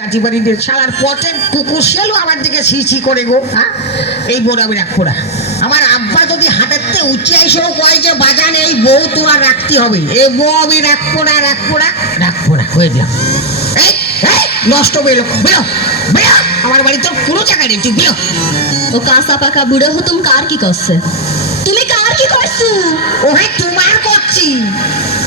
জাতিবাড়িদের শালার পথের কুকুর শেলও আমার দিকে ছি করে গো। হ্যাঁ, এই বড় আমি রাখবো না। আমার আব্বা যদি হাটাতে উচ্চে এসেও কয় যে বাজান এই বউ তোরা রাখতে হবে, এই বউ আমি রাখবো না হয়ে দিলাম। এই নষ্ট বেরো বেরো বেরো, আমার বাড়ি তোর কোনো জায়গায় নেই, তুই বেরো। ও কাঁচা পাকা বুড়ো হুতুম কার কি করছে? তুমি কার কি করছো? ও ভাই তোমার করছি।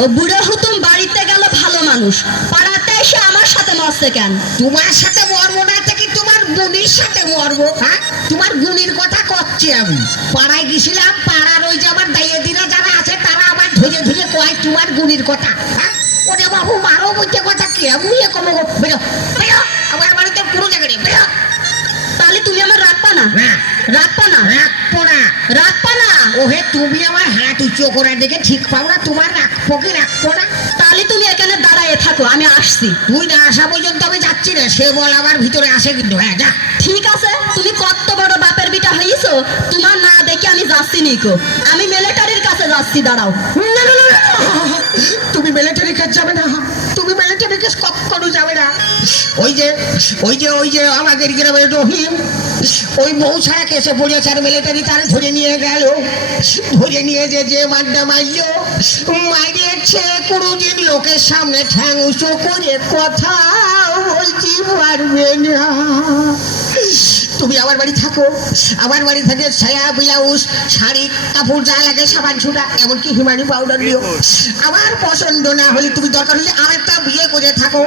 ও বুড়ো হুতুম বাড়িতে গেল ভালো মানুষ, পাড়াতে এসে আমার সাথে মরছে কেন? তোমার সাথে মরবো না থেকে তোমার গুণির সাথে মরবো। হ্যাঁ, তোমার গুণির কথা করছি আমি। পাড়ায় গেছিলাম, পাড়ার ওই যে আমার দাইয়েদিরা যারা আছে তারা আমার ধরে ধরে কয় তোমার গুণির কথা। হ্যাঁ, ওরে বাবু মারো বলতে কথা কে মুইয়ে কমো বেরো বেরো, আমার বাড়িতে কোনো জায়গা নেই, বেরো। তাহলে তুমি আমার রাখবা না? রাখবা না? রাখবো না। রাখবা না? ওহে তুমি আমার হাত উঁচু করে দেখে ঠিক পাও না, তোমার রাখবো কি রাখবো না? তাহলে তুমি এখানে দাঁড়ায় থাকো, আমি আসছি। তুই না আসা পর্যন্ত আমি যাচ্ছি না, সে বল আমার ভিতরে আসে কিন্তু। হ্যাঁ যা। ঠিক আছে, তুমি কত বড় বাপের বিটা হইছো, তোমার না দেখে আমি যাচ্ছি নিকো, আমি মিলিটারির কাছে যাচ্ছি। দাঁড়াও। তুমি মিলিটারি কাজ যাবে না, তুমি মিলিটারি কাজ কখনো যাবে না। ওই যে আমাদের গ্রামের রহিম, ওই বউ ছাড়া কেসে পড়েছে আর মিলিটারি তার ধরে নিয়ে গেল। ধরে নিয়ে যে মাড্ডা মারিয়েছে, কোনোদিন লোকের সামনে ঠ্যাং উঁচু করে কথা বলতে পারবে না। তুমি আমার বাড়ি থাকো, আমার বাড়ি থেকে ছায়া ব্লাউজ শাড়ি কাপড় যা লাগে সাবান ছুটা এমনকি হিমানি পাউডার দিও। আমার পছন্দ না হলে তুমি দরকার হলে আরেকটা বিয়ে করে থাকো,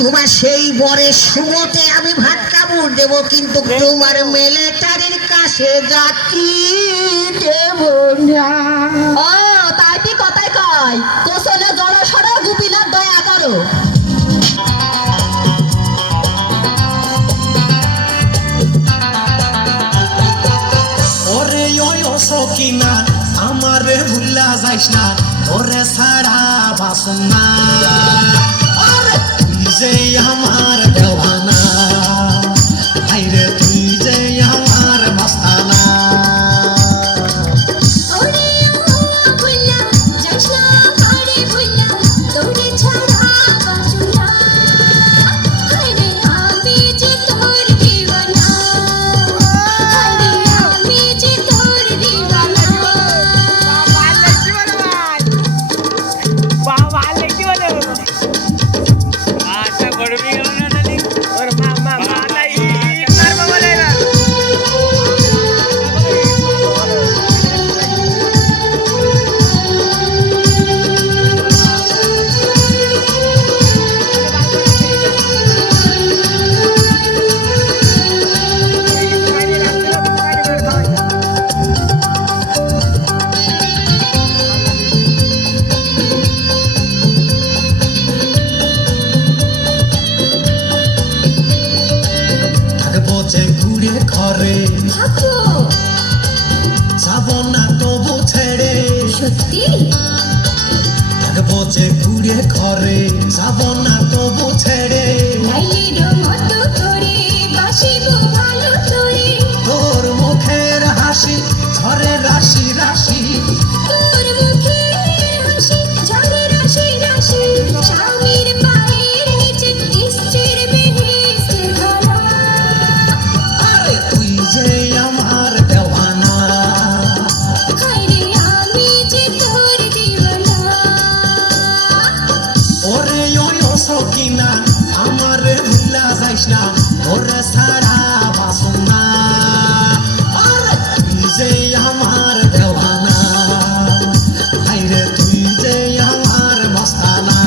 তোমার সেই বরের শুভতে আমি ভাত কাপড় দেবো, কিন্তু তোমার মিলিটারির কাছে যাচ্ছি দেব না। ও তাই কি কথাই কয়, কোসলে জড়া সরা গুপিনার দয়া করো। ওরে ওই সকিনা আমারে ভুলা যাইস না, ওরে ছাড়া বাসন না, আরে তুই যে আমার দেওয়ানা, আইরে তুই যে আমার মস্তানা। যাব না তবু ছেড়ে, সত্যি থাকবো যে ঘুরে ঘরে, যাব না তবু ছেড়ে, তোর মুখের হাসি ঝরে রাশি রাশি, আরে তুই যে আমার দেওয়ানা, ওরে ওই সকিনা আমারে ভুলা যাইস না, ওরে ছাড়া বাসন না, আরে তুই যে আমার দেওয়ানা, আইরে তুই যে আমার মস্তানা।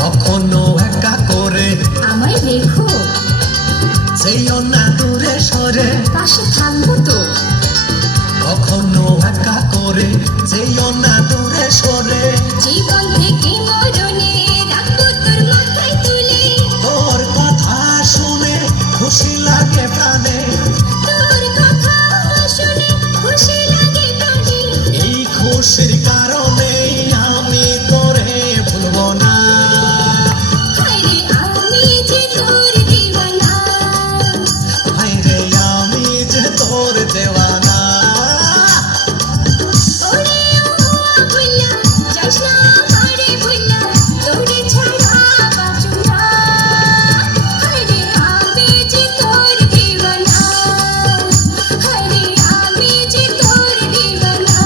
কখনো একা করে আমায় রেখো, যেও না দূরে সরে, পাশে থাকবো তো। কখনো দেখা করে যেও না দূরে সরে জীবন থেকে মরণে রাখবো তোর মাথায় তুলে তোর কথা শুনে খুশি লাগে প্রাণে তোর কথা শুনে খুশি লাগে প্রাণে এই খুশির কারণে আমি তোরে ভুলবো না হায়রে আমি যে তোর দিওয়ানা হায়রে আমি যে তোর দেওয়ানা ওরে ও ভুলা যাস না আমারে ভুলা তোরে ছাড়া বাঁচু না হায়রে আমি যে তোর দিওয়ানা হায়রে আমি যে তোর দিওয়ানা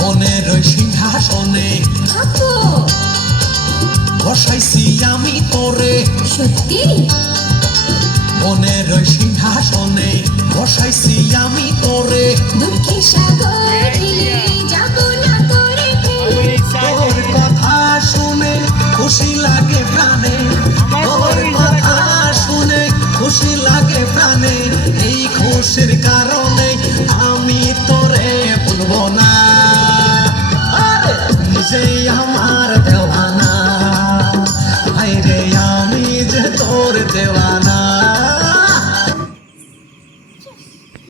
মনের ওই সিংহাসনে থাকো বসাইছি আমি তোরে সত্যি মনের ওই সিংহাসনে বসাইছি আমি তোরে দুঃখে সাগর ঢেলে যাবো না করে ফেলে তোর কথা শুনে খুশি লাগে প্রাণে তোর কথা শুনে খুশি লাগে প্রাণে এই খুশির কারণে আমি তোরে ভুলবো না আরে নিজেই আমার দেওয়ানা হায়রে আমি যে তোর দেওয়ানা